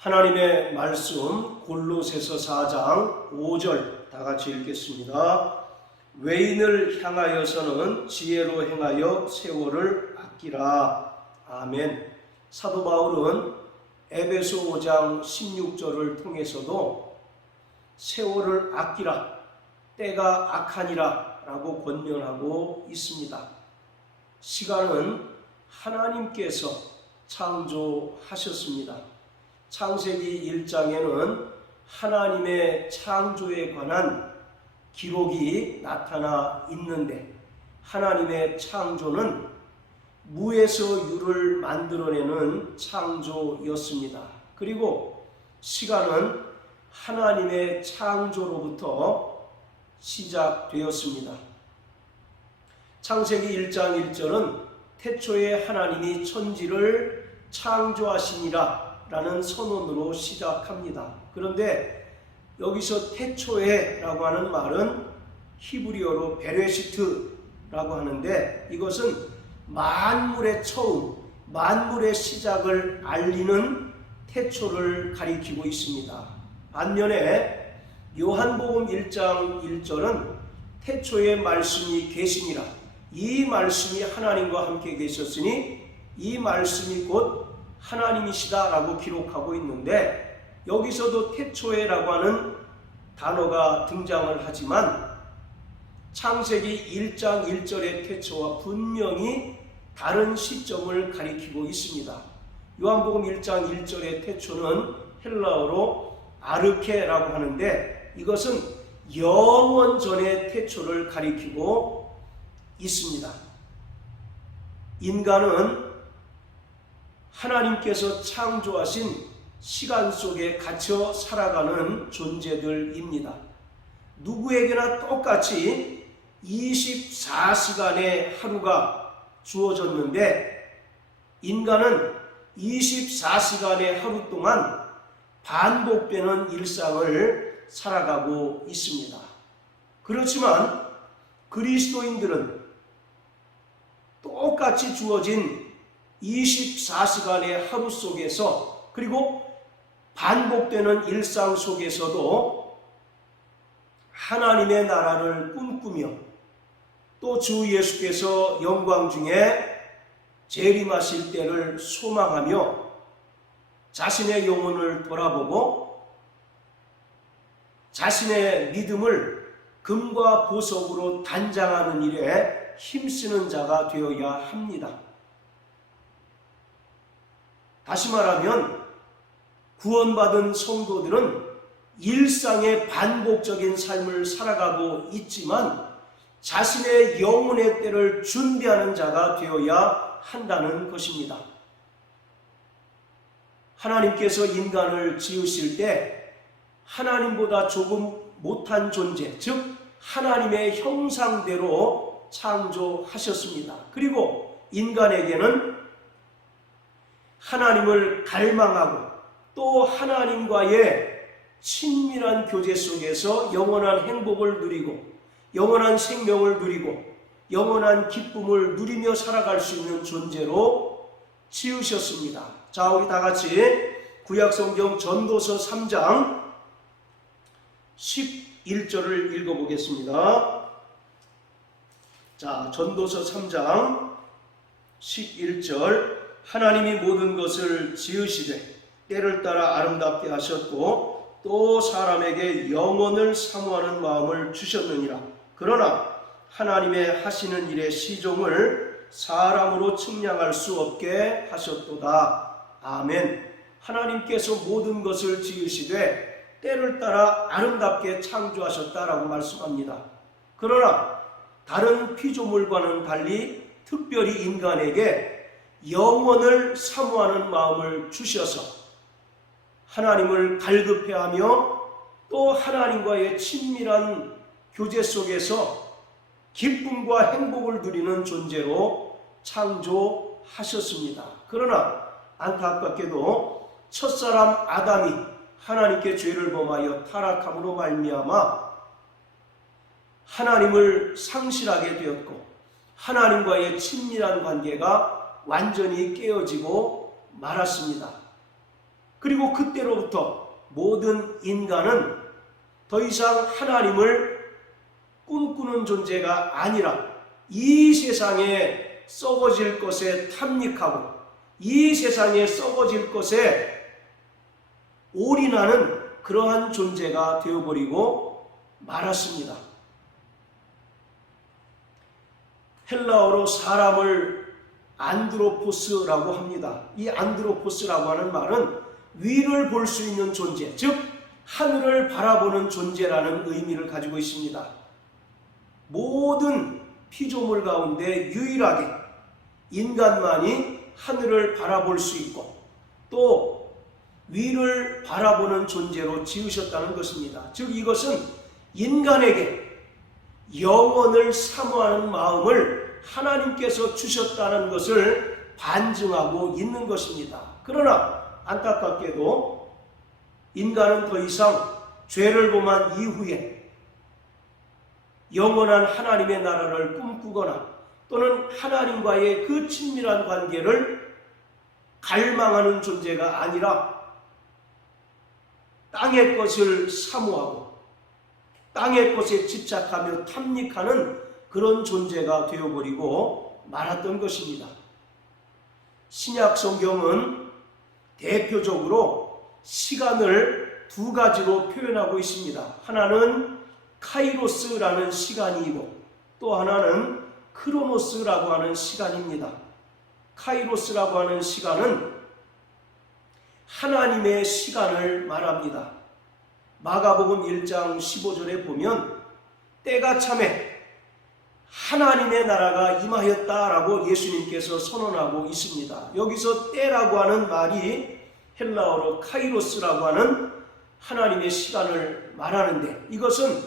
하나님의 말씀 골로새서 4장 5절 다 같이 읽겠습니다. 외인을 향하여서는 지혜로 행하여 세월을 아끼라. 아멘. 사도 바울은 에베소 5장 16절을 통해서도 세월을 아끼라, 때가 악하니라 라고 권면하고 있습니다. 시간은 하나님께서 창조하셨습니다. 창세기 1장에는 하나님의 창조에 관한 기록이 나타나 있는데, 하나님의 창조는 무에서 유를 만들어내는 창조였습니다. 그리고 시간은 하나님의 창조로부터 시작되었습니다. 창세기 1장 1절은 태초에 하나님이 천지를 창조하시니라 라는 선언으로 시작합니다. 그런데 여기서 태초에 라고 하는 말은 히브리어로 베레시트라고 하는데, 이것은 만물의 처음, 만물의 시작을 알리는 태초를 가리키고 있습니다. 반면에 요한복음 1장 1절은 태초에 말씀이 계시니라, 이 말씀이 하나님과 함께 계셨으니 이 말씀이 곧 하나님이시다 라고 기록하고 있는데, 여기서도 태초에라고 하는 단어가 등장을 하지만 창세기 1장 1절의 태초와 분명히 다른 시점을 가리키고 있습니다. 요한복음 1장 1절의 태초는 헬라어로 아르케라고 하는데, 이것은 영원 전의 태초를 가리키고 있습니다. 인간은 하나님께서 창조하신 시간 속에 갇혀 살아가는 존재들입니다. 누구에게나 똑같이 24시간의 하루가 주어졌는데, 인간은 24시간의 하루 동안 반복되는 일상을 살아가고 있습니다. 그렇지만 그리스도인들은 똑같이 주어진 24시간의 하루 속에서, 그리고 반복되는 일상 속에서도 하나님의 나라를 꿈꾸며, 또 주 예수께서 영광 중에 재림하실 때를 소망하며 자신의 영혼을 돌아보고 자신의 믿음을 금과 보석으로 단장하는 일에 힘쓰는 자가 되어야 합니다. 다시 말하면 구원받은 성도들은 일상의 반복적인 삶을 살아가고 있지만 자신의 영혼의 때를 준비하는 자가 되어야 한다는 것입니다. 하나님께서 인간을 지으실 때 하나님보다 조금 못한 존재, 즉 하나님의 형상대로 창조하셨습니다. 그리고 인간에게는 하나님을 갈망하고 또 하나님과의 친밀한 교제 속에서 영원한 행복을 누리고 영원한 생명을 누리고 영원한 기쁨을 누리며 살아갈 수 있는 존재로 지으셨습니다. 자, 우리 다 같이 구약성경 전도서 3장 11절을 읽어보겠습니다. 자, 전도서 3장 11절. 하나님이 모든 것을 지으시되 때를 따라 아름답게 하셨고 또 사람에게 영원을 사모하는 마음을 주셨느니라. 그러나 하나님의 하시는 일의 시종을 사람으로 측량할 수 없게 하셨도다. 아멘. 하나님께서 모든 것을 지으시되 때를 따라 아름답게 창조하셨다라고 말씀합니다. 그러나 다른 피조물과는 달리 특별히 인간에게 영원을 사모하는 마음을 주셔서 하나님을 갈급해하며 또 하나님과의 친밀한 교제 속에서 기쁨과 행복을 누리는 존재로 창조하셨습니다. 그러나 안타깝게도 첫사람 아담이 하나님께 죄를 범하여 타락함으로 말미암아 하나님을 상실하게 되었고 하나님과의 친밀한 관계가 완전히 깨어지고 말았습니다. 그리고 그때로부터 모든 인간은 더 이상 하나님을 꿈꾸는 존재가 아니라 이 세상에 썩어질 것에 탐닉하고 이 세상에 썩어질 것에 올인하는 그러한 존재가 되어버리고 말았습니다. 헬라어로 사람을 안드로포스라고 합니다. 이 안드로포스라고 하는 말은 위를 볼 수 있는 존재, 즉 하늘을 바라보는 존재라는 의미를 가지고 있습니다. 모든 피조물 가운데 유일하게 인간만이 하늘을 바라볼 수 있고 또 위를 바라보는 존재로 지으셨다는 것입니다. 즉 이것은 인간에게 영원을 사모하는 마음을 하나님께서 주셨다는 것을 반증하고 있는 것입니다. 그러나 안타깝게도 인간은 더 이상 죄를 범한 이후에 영원한 하나님의 나라를 꿈꾸거나 또는 하나님과의 그 친밀한 관계를 갈망하는 존재가 아니라 땅의 것을 사모하고 땅의 것에 집착하며 탐닉하는 그런 존재가 되어버리고 말았던 것입니다. 신약 성경은 대표적으로 시간을 두 가지로 표현하고 있습니다. 하나는 카이로스라는 시간이고 또 하나는 크로노스라고 하는 시간입니다. 카이로스라고 하는 시간은 하나님의 시간을 말합니다. 마가복음 1장 15절에 보면 때가 참에 하나님의 나라가 임하였다라고 예수님께서 선언하고 있습니다. 여기서 때라고 하는 말이 헬라어로 카이로스라고 하는 하나님의 시간을 말하는데 이것은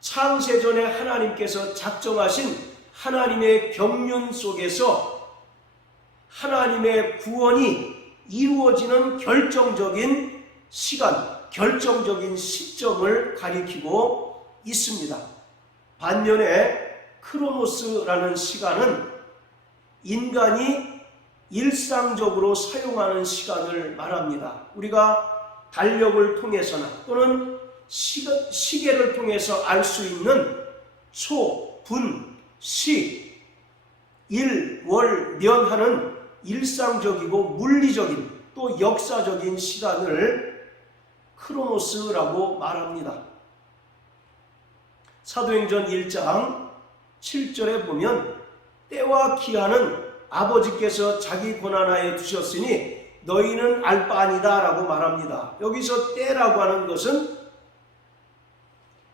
창세전에 하나님께서 작정하신 하나님의 경륜 속에서 하나님의 구원이 이루어지는 결정적인 시간, 결정적인 시점을 가리키고 있습니다. 반면에 크로노스라는 시간은 인간이 일상적으로 사용하는 시간을 말합니다. 우리가 달력을 통해서나 또는 시계를 통해서 알 수 있는 초, 분, 시, 일, 월, 년 하는 일상적이고 물리적인 또 역사적인 시간을 크로노스라고 말합니다. 사도행전 1장 7절에 보면 때와 기한은 아버지께서 자기 권한하에 두셨으니 너희는 알 바 아니다 라고 말합니다. 여기서 때라고 하는 것은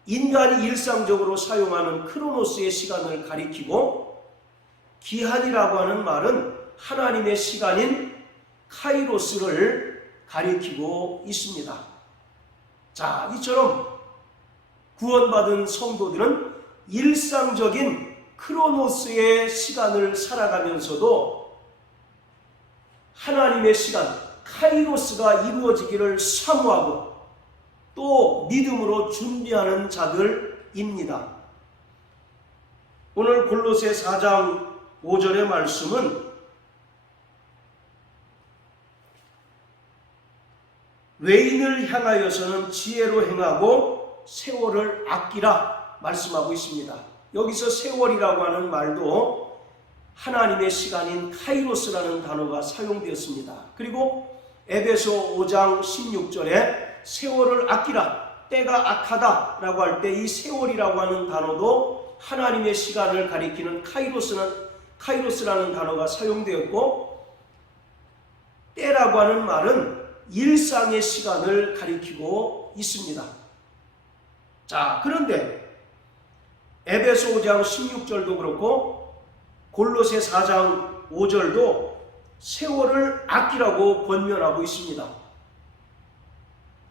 인간이 일상적으로 사용하는 크로노스의 시간을 가리키고 기한이라고 하는 말은 하나님의 시간인 카이로스를 가리키고 있습니다. 자, 이처럼 구원받은 성도들은 일상적인 크로노스의 시간을 살아가면서도 하나님의 시간, 카이로스가 이루어지기를 사모하고 또 믿음으로 준비하는 자들입니다. 오늘 골로새 4장 5절의 말씀은 외인을 향하여서는 지혜로 행하고 세월을 아끼라 말씀하고 있습니다. 여기서 세월이라고 하는 말도 하나님의 시간인 카이로스라는 단어가 사용되었습니다. 그리고 에베소 5장 16절에 세월을 아끼라, 때가 악하다 라고 할 때 이 세월이라고 하는 단어도 하나님의 시간을 가리키는 카이로스라는 단어가 사용되었고, 때라고 하는 말은 일상의 시간을 가리키고 있습니다. 자, 그런데 에베소 5장 16절도 그렇고 골로새 4장 5절도 세월을 아끼라고 권면하고 있습니다.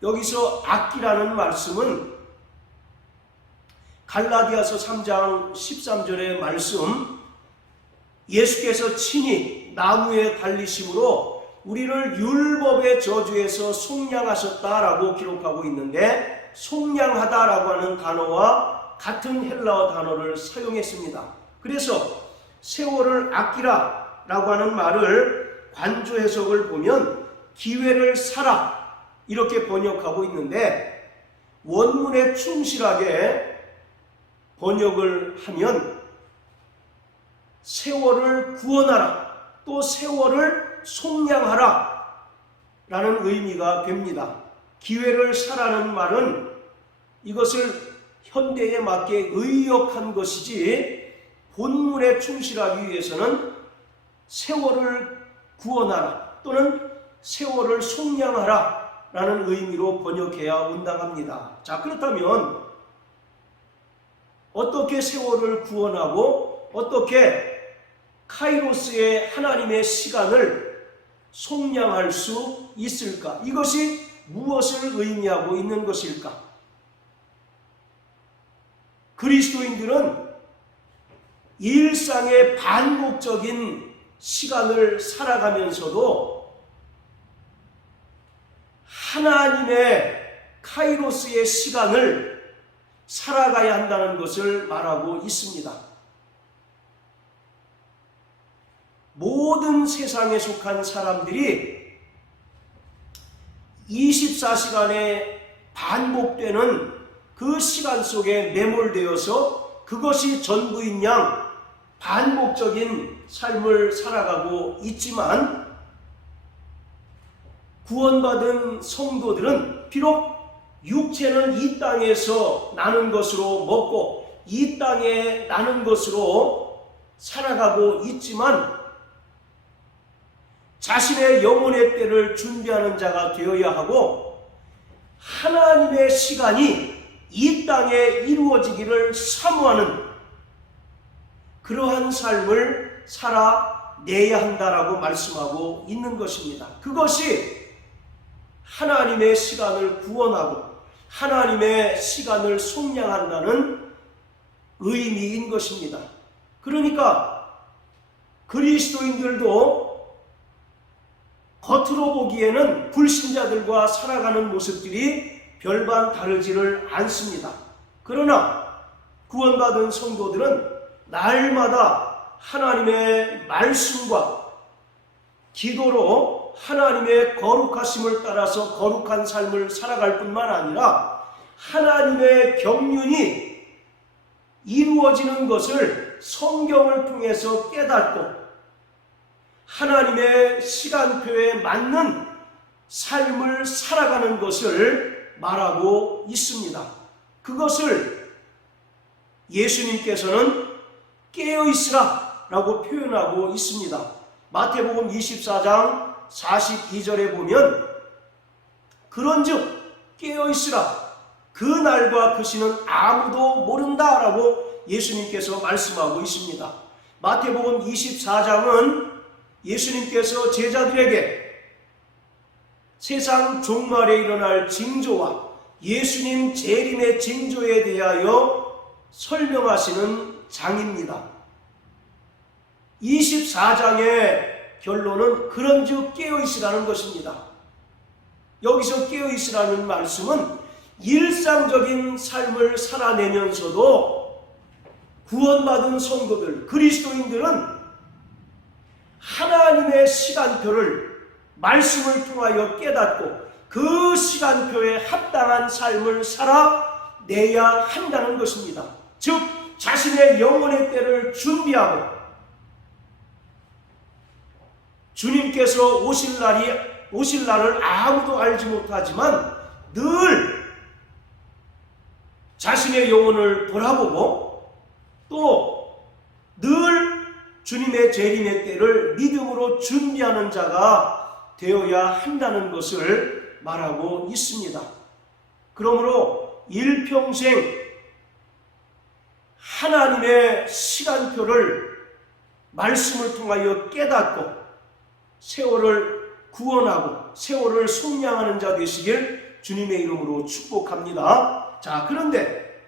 여기서 아끼라는 말씀은 갈라디아서 3장 13절의 말씀, 예수께서 친히 나무에 달리심으로 우리를 율법의 저주에서 속량하셨다라고 기록하고 있는데, 속량하다라고 하는 단어와 같은 헬라어 단어를 사용했습니다. 그래서 세월을 아끼라라고 하는 말을 관조 해석을 보면 기회를 사라, 이렇게 번역하고 있는데, 원문에 충실하게 번역을 하면 세월을 구원하라, 또 세월을 속량하라 라는 의미가 됩니다. 기회를 사라는 말은 이것을 현대에 맞게 의역한 것이지, 본문에 충실하기 위해서는 세월을 구원하라 또는 세월을 속량하라 라는 의미로 번역해야 온당합니다. 자, 그렇다면 어떻게 세월을 구원하고 어떻게 카이로스의 하나님의 시간을 속량할 수 있을까? 이것이 무엇을 의미하고 있는 것일까? 그리스도인들은 일상의 반복적인 시간을 살아가면서도 하나님의 카이로스의 시간을 살아가야 한다는 것을 말하고 있습니다. 모든 세상에 속한 사람들이 24시간에 반복되는 그 시간 속에 매몰되어서 그것이 전부인 양 반복적인 삶을 살아가고 있지만, 구원받은 성도들은 비록 육체는 이 땅에서 나는 것으로 먹고 이 땅에 나는 것으로 살아가고 있지만, 자신의 영혼의 때를 준비하는 자가 되어야 하고, 하나님의 시간이 이 땅에 이루어지기를 사모하는 그러한 삶을 살아내야 한다라고 말씀하고 있는 것입니다. 그것이 하나님의 시간을 구원하고 하나님의 시간을 속량한다는 의미인 것입니다. 그러니까 그리스도인들도 겉으로 보기에는 불신자들과 살아가는 모습들이 별반 다르지를 않습니다. 그러나 구원받은 성도들은 날마다 하나님의 말씀과 기도로 하나님의 거룩하심을 따라서 거룩한 삶을 살아갈 뿐만 아니라, 하나님의 경륜이 이루어지는 것을 성경을 통해서 깨닫고 하나님의 시간표에 맞는 삶을 살아가는 것을 말하고 있습니다. 그것을 예수님께서는 깨어있으라 라고 표현하고 있습니다. 마태복음 24장 42절에 보면, 그런즉 깨어있으라, 그 날과 그 시는 아무도 모른다 라고 예수님께서 말씀하고 있습니다. 마태복음 24장은 예수님께서 제자들에게 세상 종말에 일어날 징조와 예수님 재림의 징조에 대하여 설명하시는 장입니다. 24장의 결론은 그런즉 깨어있으라는 것입니다. 여기서 깨어있으라는 말씀은 일상적인 삶을 살아내면서도 구원받은 성도들, 그리스도인들은 하나님의 시간표를 말씀을 통하여 깨닫고 그 시간표에 합당한 삶을 살아내야 한다는 것입니다. 즉 자신의 영혼의 때를 준비하고 주님께서 오실 날을 아무도 알지 못하지만 늘 자신의 영혼을 돌아보고 또 늘 주님의 재림의 때를 믿음으로 준비하는 자가 되어야 한다는 것을 말하고 있습니다. 그러므로 일평생 하나님의 시간표를 말씀을 통하여 깨닫고 세월을 구원하고 세월을 속량하는 자 되시길 주님의 이름으로 축복합니다. 자, 그런데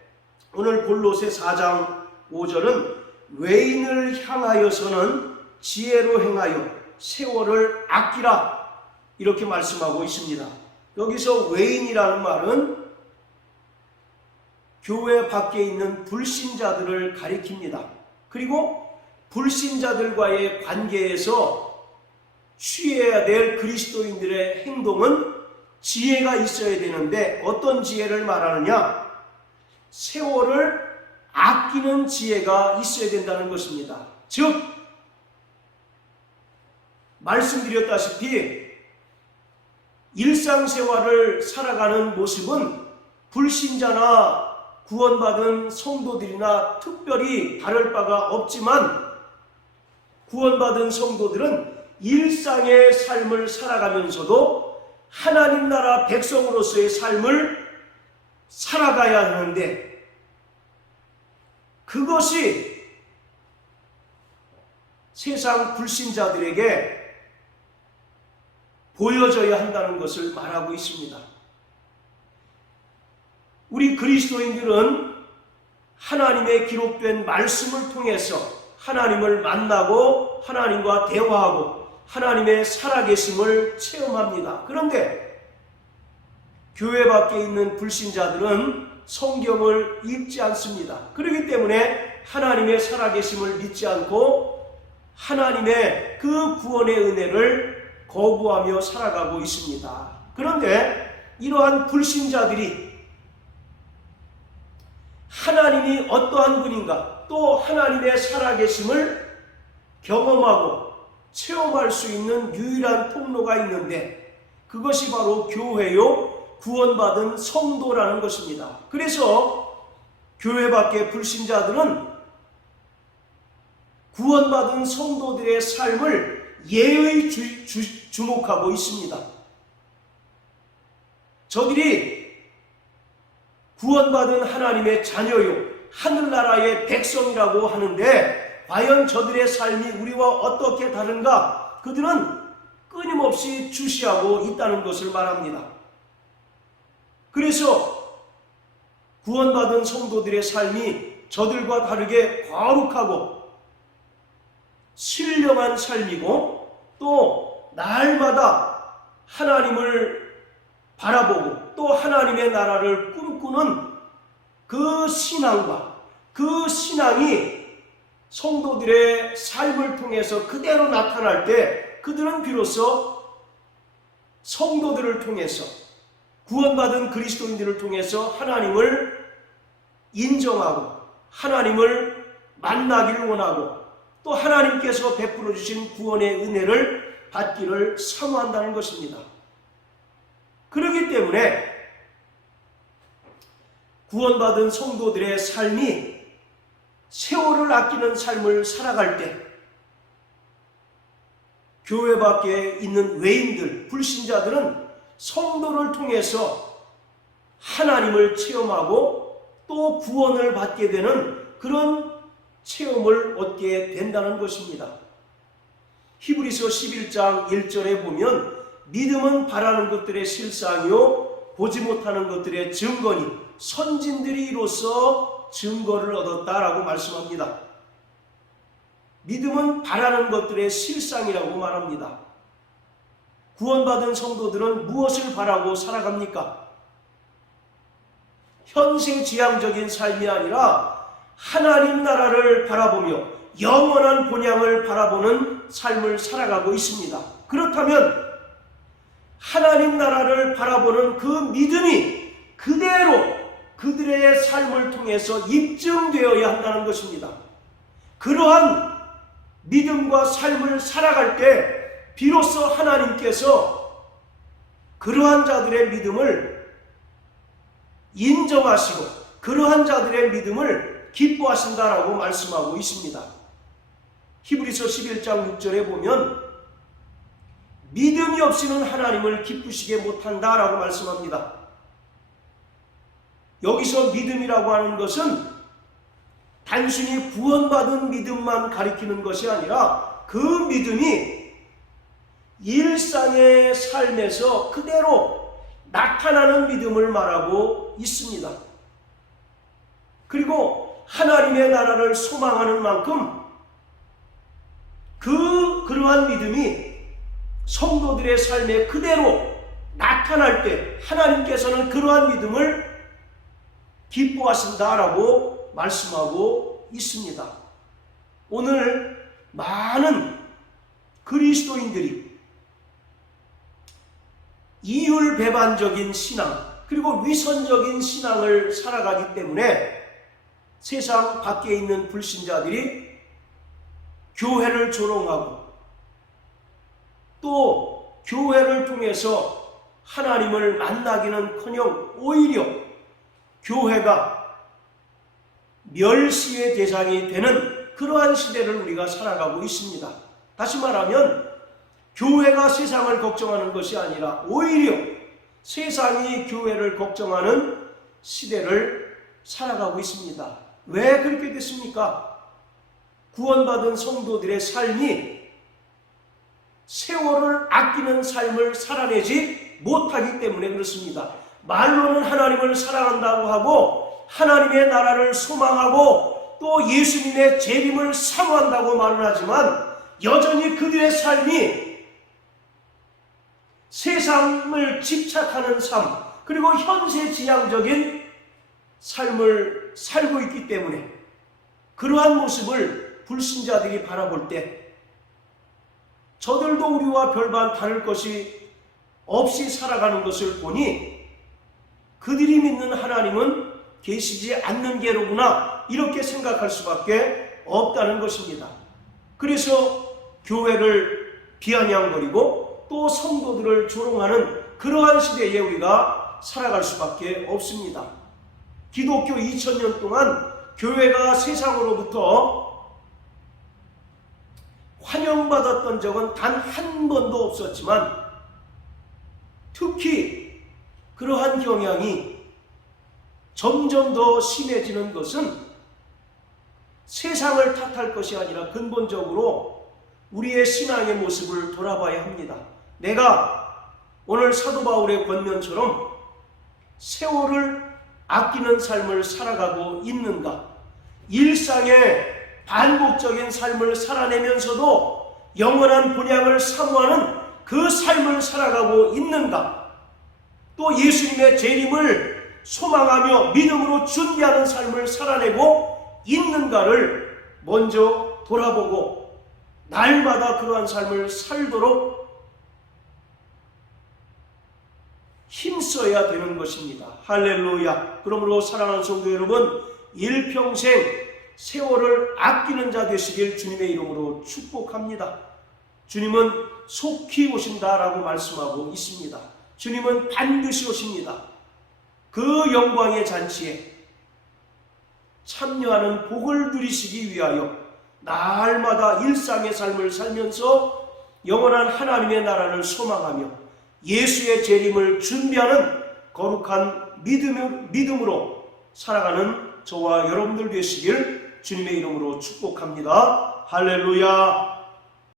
오늘 골로새 4장 5절은 외인을 향하여서는 지혜로 행하여 세월을 아끼라 이렇게 말씀하고 있습니다. 여기서 외인이라는 말은 교회 밖에 있는 불신자들을 가리킵니다. 그리고 불신자들과의 관계에서 취해야 될 그리스도인들의 행동은 지혜가 있어야 되는데 어떤 지혜를 말하느냐? 세월을 아끼는 지혜가 있어야 된다는 것입니다. 즉 말씀드렸다시피 일상생활을 살아가는 모습은 불신자나 구원받은 성도들이나 특별히 다를 바가 없지만, 구원받은 성도들은 일상의 삶을 살아가면서도 하나님 나라 백성으로서의 삶을 살아가야 하는데, 그것이 세상 불신자들에게 보여져야 한다는 것을 말하고 있습니다. 우리 그리스도인들은 하나님의 기록된 말씀을 통해서 하나님을 만나고 하나님과 대화하고 하나님의 살아계심을 체험합니다. 그런데 교회 밖에 있는 불신자들은 성경을 읽지 않습니다. 그렇기 때문에 하나님의 살아계심을 믿지 않고 하나님의 그 구원의 은혜를 거부하며 살아가고 있습니다. 그런데 이러한 불신자들이 하나님이 어떠한 분인가, 또 하나님의 살아계심을 경험하고 체험할 수 있는 유일한 통로가 있는데, 그것이 바로 교회요 구원받은 성도라는 것입니다. 그래서 교회 밖의 불신자들은 구원받은 성도들의 삶을 예의 주목하고 있습니다. 저들이 구원받은 하나님의 자녀요 하늘나라의 백성이라고 하는데, 과연 저들의 삶이 우리와 어떻게 다른가? 그들은 끊임없이 주시하고 있다는 것을 말합니다. 그래서 구원받은 성도들의 삶이 저들과 다르게 거룩하고 신령한 삶이고, 또 날마다 하나님을 바라보고 또 하나님의 나라를 꿈꾸는 그 신앙과 그 신앙이 성도들의 삶을 통해서 그대로 나타날 때, 그들은 비로소 성도들을 통해서, 구원받은 그리스도인들을 통해서 하나님을 인정하고 하나님을 만나기를 원하고 또 하나님께서 베풀어 주신 구원의 은혜를 받기를 사모한다는 것입니다. 그렇기 때문에 구원받은 성도들의 삶이 세월을 아끼는 삶을 살아갈 때, 교회 밖에 있는 외인들, 불신자들은 성도를 통해서 하나님을 체험하고 또 구원을 받게 되는 그런 체험을 얻게 된다는 것입니다. 히브리서 11장 1절에 보면 믿음은 바라는 것들의 실상이요 보지 못하는 것들의 증거니 선진들이 이로써 증거를 얻었다라고 말씀합니다. 믿음은 바라는 것들의 실상이라고 말합니다. 구원받은 성도들은 무엇을 바라고 살아갑니까? 현세지향적인 삶이 아니라 하나님 나라를 바라보며 영원한 본향을 바라보는 삶을 살아가고 있습니다. 그렇다면 하나님 나라를 바라보는 그 믿음이 그대로 그들의 삶을 통해서 입증되어야 한다는 것입니다. 그러한 믿음과 삶을 살아갈 때 비로소 하나님께서 그러한 자들의 믿음을 인정하시고 그러한 자들의 믿음을 기뻐하신다라고 말씀하고 있습니다. 히브리서 11장 6절에 보면 믿음이 없이는 하나님을 기쁘시게 못한다라고 말씀합니다. 여기서 믿음이라고 하는 것은 단순히 구원받은 믿음만 가리키는 것이 아니라 그 믿음이 일상의 삶에서 그대로 나타나는 믿음을 말하고 있습니다. 그리고 하나님의 나라를 소망하는 만큼 그러한 믿음이 성도들의 삶에 그대로 나타날 때 하나님께서는 그러한 믿음을 기뻐하신다라고 말씀하고 있습니다. 오늘 많은 그리스도인들이 이율배반적인 신앙 그리고 위선적인 신앙을 살아가기 때문에 세상 밖에 있는 불신자들이 교회를 조롱하고 또 교회를 통해서 하나님을 만나기는커녕 오히려 교회가 멸시의 대상이 되는 그러한 시대를 우리가 살아가고 있습니다. 다시 말하면 교회가 세상을 걱정하는 것이 아니라 오히려 세상이 교회를 걱정하는 시대를 살아가고 있습니다. 왜 그렇게 됐습니까? 구원받은 성도들의 삶이 세월을 아끼는 삶을 살아내지 못하기 때문에 그렇습니다. 말로는 하나님을 사랑한다고 하고 하나님의 나라를 소망하고 또 예수님의 재림을 사모한다고 말을 하지만 여전히 그들의 삶이 세상을 집착하는 삶 그리고 현세지향적인 삶을 살고 있기 때문에 그러한 모습을 불신자들이 바라볼 때 저들도 우리와 별반 다를 것이 없이 살아가는 것을 보니 그들이 믿는 하나님은 계시지 않는 게로구나 이렇게 생각할 수밖에 없다는 것입니다. 그래서 교회를 비아냥거리고 또 성도들을 조롱하는 그러한 시대에 우리가 살아갈 수밖에 없습니다. 기독교 2000년 동안 교회가 세상으로부터 환영받았던 적은 단 한 번도 없었지만 특히 그러한 경향이 점점 더 심해지는 것은 세상을 탓할 것이 아니라 근본적으로 우리의 신앙의 모습을 돌아봐야 합니다. 내가 오늘 사도 바울의 권면처럼 세월을 아끼는 삶을 살아가고 있는가? 일상의 반복적인 삶을 살아내면서도 영원한 본향을 사모하는 그 삶을 살아가고 있는가? 또 예수님의 재림을 소망하며 믿음으로 준비하는 삶을 살아내고 있는가를 먼저 돌아보고 날마다 그러한 삶을 살도록 힘써야 되는 것입니다. 할렐루야. 그러므로 사랑하는 성도 여러분, 일평생 세월을 아끼는 자 되시길 주님의 이름으로 축복합니다. 주님은 속히 오신다라고 말씀하고 있습니다. 주님은 반드시 오십니다. 그 영광의 잔치에 참여하는 복을 누리시기 위하여 날마다 일상의 삶을 살면서 영원한 하나님의 나라를 소망하며 예수의 재림을 준비하는 거룩한 믿음으로 살아가는 저와 여러분들 되시길 주님의 이름으로 축복합니다. 할렐루야.